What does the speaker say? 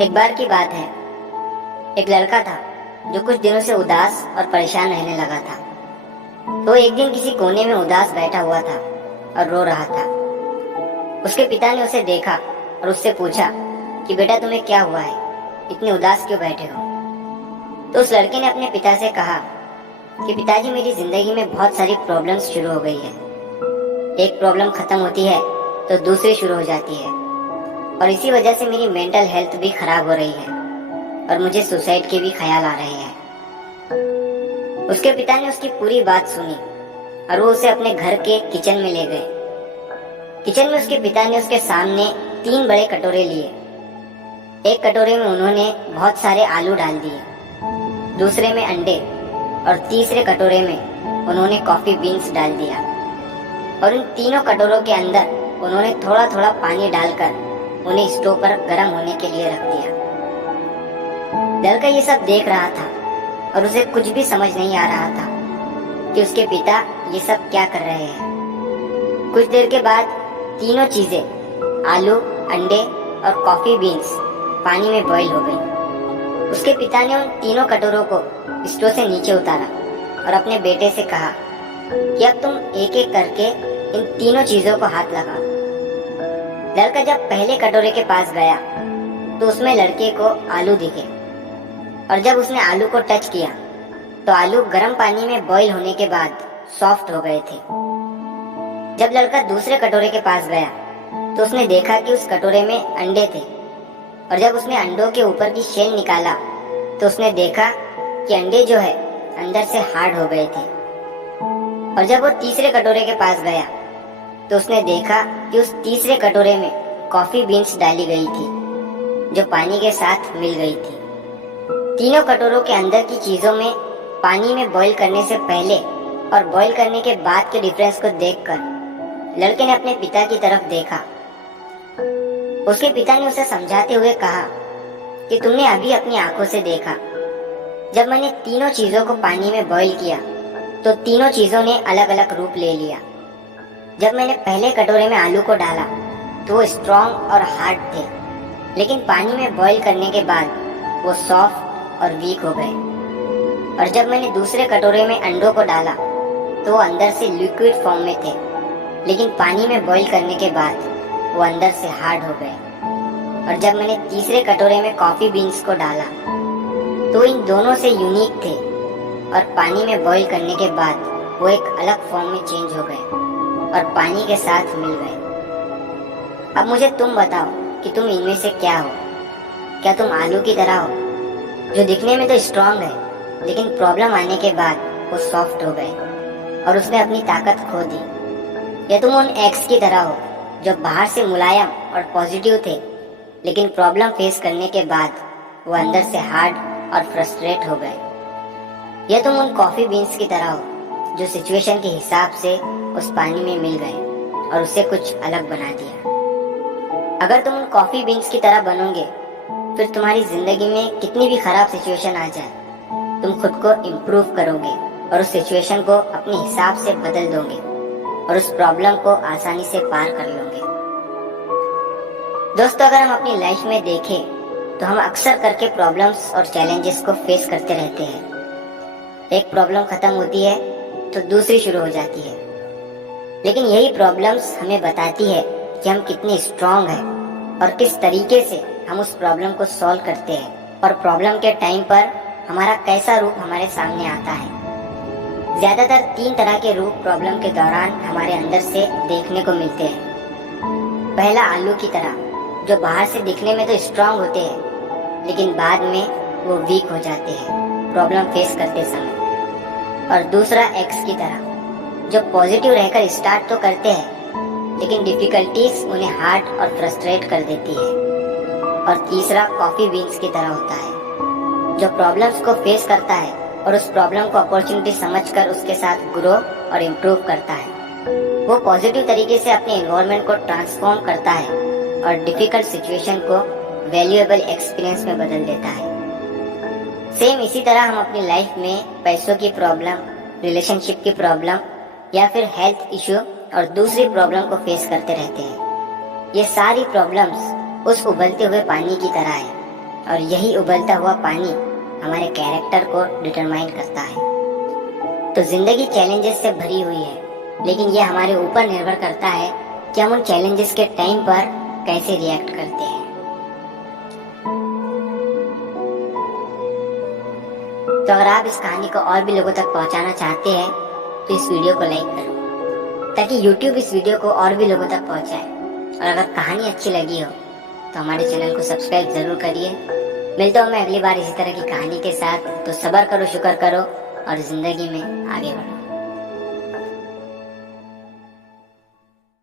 एक बार की बात है। एक लड़का था जो कुछ दिनों से उदास और परेशान रहने लगा था। तो एक दिन किसी कोने में उदास बैठा हुआ था और रो रहा था। उसके पिता ने उसे देखा और उससे पूछा कि बेटा तुम्हें क्या हुआ है, इतने उदास क्यों बैठे हो। तो उस लड़के ने अपने पिता से कहा कि पिताजी मेरी जिंदगी में बहुत सारी प्रॉब्लम्स शुरू हो गई है। एक प्रॉब्लम खत्म होती है तो दूसरी शुरू हो जाती है और इसी वजह से मेरी मेंटल हेल्थ भी खराब हो रही है और मुझे सुसाइड के भी ख्याल आ रहे हैं। उसके पिता ने उसकी पूरी बात सुनी और वो उसे अपने घर के किचन में ले गए। किचन में उसके पिता ने उसके सामने 3 बड़े कटोरे लिए। एक कटोरे में उन्होंने बहुत सारे आलू डाल दिए, दूसरे में अंडे और तीसरे कटोरे में उन्होंने कॉफी बीन्स डाल दिया और उन तीनों कटोरों के अंदर उन्होंने थोड़ा थोड़ा पानी डालकर उन्हें स्टोव पर गर्म होने के लिए रख दिया। लड़का ये सब देख रहा था और उसे कुछ भी समझ नहीं आ रहा था कि उसके पिता ये सब क्या कर रहे हैं। कुछ देर के बाद तीनों चीजें, आलू, अंडे और कॉफी बीन्स, पानी में बॉईल हो गई। उसके पिता ने उन तीनों कटोरों को स्टोव से नीचे उतारा और अपने बेटे से कहा कि अब तुम एक एक करके इन तीनों चीजों को हाथ लगाओ। लड़का जब पहले कटोरे के पास गया तो उसमें लड़के को आलू दिखे और जब उसने आलू को टच किया तो आलू गर्म पानी में बॉईल होने के बाद सॉफ्ट हो गए थे। जब लड़का दूसरे कटोरे के पास गया तो उसने देखा कि उस कटोरे में अंडे थे और जब उसने अंडों के ऊपर की शेल निकाला तो उसने देखा कि अंडे जो है अंदर से हार्ड हो गए थे। और जब वो तीसरे कटोरे के पास गया तो उसने देखा कि उस तीसरे कटोरे में कॉफी बीन्स डाली गई थी जो पानी के साथ मिल गई थी। तीनों कटोरों के अंदर की चीजों में पानी में बॉईल करने से पहले और बॉईल करने के बाद के डिफरेंस को देखकर लड़के ने अपने पिता की तरफ देखा। उसके पिता ने उसे समझाते हुए कहा कि तुमने अभी अपनी आंखों से देखा, जब मैंने तीनों चीजों को पानी में बॉईल किया तो तीनों चीजों ने अलग अलग रूप ले लिया। जब मैंने पहले कटोरे में आलू को डाला तो वो स्ट्रॉन्ग और हार्ड थे, लेकिन पानी में बॉईल करने के बाद वो सॉफ्ट और वीक हो गए। और जब मैंने दूसरे कटोरे में अंडों को डाला तो वो अंदर से लिक्विड फॉर्म में थे, लेकिन पानी में बॉईल करने के बाद वो अंदर से हार्ड हो गए। और जब मैंने तीसरे कटोरे में कॉफी बीन्स को डाला तो इन दोनों से यूनिक थे और पानी में बॉईल करने के बाद वो एक अलग फॉर्म में चेंज हो गए और पानी के साथ मिल गए। अब मुझे तुम बताओ कि तुम इनमें से क्या हो। क्या तुम आलू की तरह हो जो दिखने में तो स्ट्रांग है लेकिन प्रॉब्लम आने के बाद वो सॉफ्ट हो गए और उसने अपनी ताकत खो दी? या तुम उन एग्स की तरह हो जो बाहर से मुलायम और पॉजिटिव थे लेकिन प्रॉब्लम फेस करने के बाद वो अंदर से हार्ड और फ्रस्ट्रेट हो गए? या तुम उन कॉफी बीन्स की तरह हो जो सिचुएशन के हिसाब से उस पानी में मिल गए और उससे कुछ अलग बना दिया? अगर तुम उन कॉफी बीन्स की तरह बनोगे फिर तुम्हारी जिंदगी में कितनी भी खराब सिचुएशन आ जाए तुम खुद को इम्प्रूव करोगे और उस सिचुएशन को अपने हिसाब से बदल दोगे और उस प्रॉब्लम को आसानी से पार कर लोगे। दोस्तों, अगर हम अपनी लाइफ में देखें तो हम अक्सर करके प्रॉब्लम्स और चैलेंजेस को फेस करते रहते हैं। एक प्रॉब्लम खत्म होती है तो दूसरी शुरू हो जाती है, लेकिन यही प्रॉब्लम्स हमें बताती है कि हम कितने स्ट्रांग हैं और किस तरीके से हम उस प्रॉब्लम को सॉल्व करते हैं और प्रॉब्लम के टाइम पर हमारा कैसा रूप हमारे सामने आता है। ज्यादातर 3 तरह के रूप प्रॉब्लम के दौरान हमारे अंदर से देखने को मिलते हैं। पहला, आलू की तरह जो बाहर से दिखने में तो स्ट्रांग होते हैं लेकिन बाद में वो वीक हो जाते हैं प्रॉब्लम फेस करते समय। और दूसरा, एक्स की तरह जो पॉजिटिव रहकर स्टार्ट तो करते हैं लेकिन डिफिकल्टीज उन्हें हार्ड और फ्रस्ट्रेट कर देती है। और तीसरा, कॉफी बीन्स की तरह होता है जो प्रॉब्लम्स को फेस करता है और उस प्रॉब्लम को अपॉर्चुनिटी समझकर उसके साथ ग्रो और इम्प्रूव करता है। वो पॉजिटिव तरीके से अपने एनवायरनमेंट को ट्रांसफॉर्म करता है और डिफिकल्ट सिचुएशन को वैल्यूएबल एक्सपीरियंस में बदल देता है। सेम इसी तरह हम अपनी लाइफ में पैसों की प्रॉब्लम, रिलेशनशिप की प्रॉब्लम या फिर हेल्थ इश्यू और दूसरी प्रॉब्लम को फेस करते रहते हैं। ये सारी प्रॉब्लम्स उस उबलते हुए पानी की तरह है और यही उबलता हुआ पानी हमारे कैरेक्टर को डिटरमाइन करता है। तो जिंदगी चैलेंजेस से भरी हुई है, लेकिन यह हमारे ऊपर निर्भर करता है कि हम उन चैलेंजेस के टाइम पर कैसे रिएक्ट करते हैं। तो अगर आप इस कहानी को और भी लोगों तक पहुंचाना चाहते हैं तो इस वीडियो को लाइक करो, ताकि YouTube इस वीडियो को और भी लोगों तक पहुंचाए। और अगर कहानी अच्छी लगी हो तो हमारे चैनल को सब्सक्राइब जरूर करिए। मिलता हूँ मैं अगली बार इसी तरह की कहानी के साथ। तो सब्र करो, शुक्र करो और जिंदगी में आगे बढ़ो।